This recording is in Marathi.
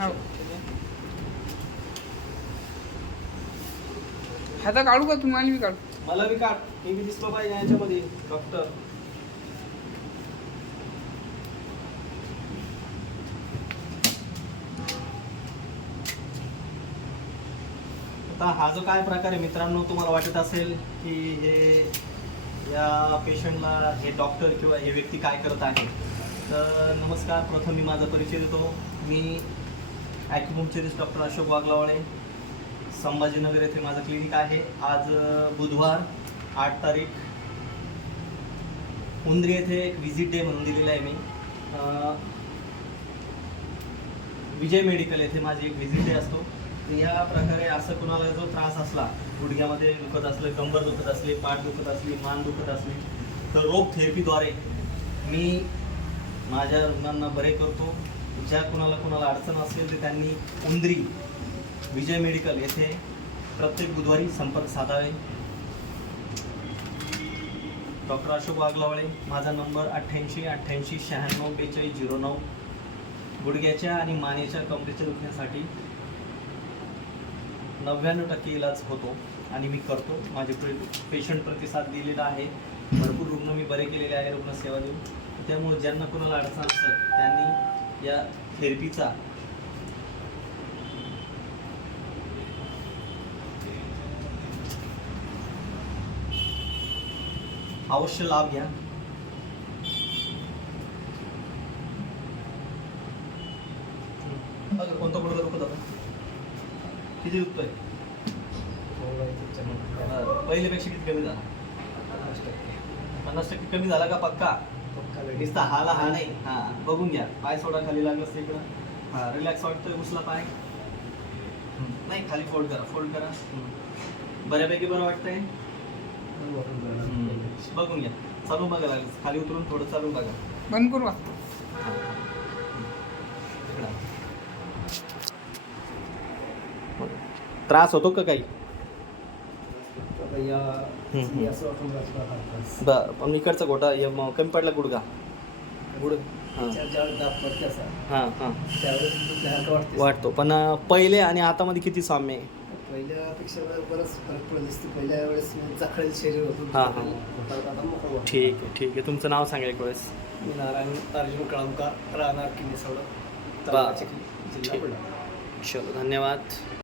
हो. हाता काढू का तुम्हाला? मी काढू. मला बी काढ. मी बी दिसलो पाहिजे याच्यामध्ये. डॉक्टर. आता हा जो काय प्रकार आहे मित्रांनो तुम्हाला वाटत असेल की हे या पेशंटला हे डॉक्टर किंवा हे व्यक्ती काय करत आहे. तर नमस्कार. प्रथम मी माझा परिचय देतो. मी ॲक्युपंक्चरिस्ट डॉक्टर अशोक वागलावळे संभाजीनगर येथे माझं क्लिनिक आहे. आज बुधवार आठ तारीख. उंद्री येथे एक व्हिजिट डे म्हणून दिलेला आहे मी. विजय मेडिकल येथे माझी एक व्हिजिट डे असतो. तर या प्रकारे असं कुणाला जो त्रास असला गुडघ्यामध्ये दुखत असले कंबर दुखत असली पाठ दुखत असली मान दुखत असली तर रोग थेरपीद्वारे मी माझ्या रुग्णांना बरे करतो. ज्या कुणाला कुणाला अडचण असेल तर त्यांनी उंदरी विजय मेडिकल येथे प्रत्येक बुधवारी संपर्क साधावे. डॉक्टर अशोक वागलावळे माझा नंबर अठ्ठ्याऐंशी अठ्ठ्याऐंशी शहाण्णव बेचाळीस झिरो नऊ. गुडघ्याच्या आणि मानेच्या कमरेच्या दुखण्यासाठी नव्याण्णव टक्के इलाज होतो आणि मी करतो. माझे पेशंट प्रतिसाद दिलेला आहे. भरपूर रुग्ण मी बरे केलेले आहे रुग्णसेवा देऊन. त्यामुळे ज्यांना कुणाला अडचण असतं त्यांनी या थेरपीचा. अवश्य लाभ घ्या. कोणता गुडघा दुखत होता? किती दुखतोय? बरं, पहिल्यापेक्षा किती कमी झाला? पन्नास टक्के कमी झाला का पक्का? नुसता हाला हा नाही. हा बघून घ्या. पाय सोडा खाली लागलं असते इकडं. हा रिलॅक्स वाटतोय उचला पाय. नाही खाली फोल्ड करा फोल्ड करा. बऱ्यापैकी बरं वाटतंय. बघून घ्या. चालून बघा लागेल. खाली उतरून थोडं चालून बघा. बंद करू. त्रास होतो का काही? बर इकडचा गोटा कमी पडला गुडगा. गुड हां. हां वाटतो पण पहिले आणि आता मध्ये किती साम्य आहे? पहिल्यापेक्षा बरंच फरक पडत दिसतो पहिल्या वेळेस जखडेल शरीर होतं हा, हा. ठीक आहे ठीक आहे. तुमचं नाव सांगा एक वेळेस. मी नारायण अर्जुन कळमकार राहणार किल्ली सवडा जिल्हा चलो धन्यवाद.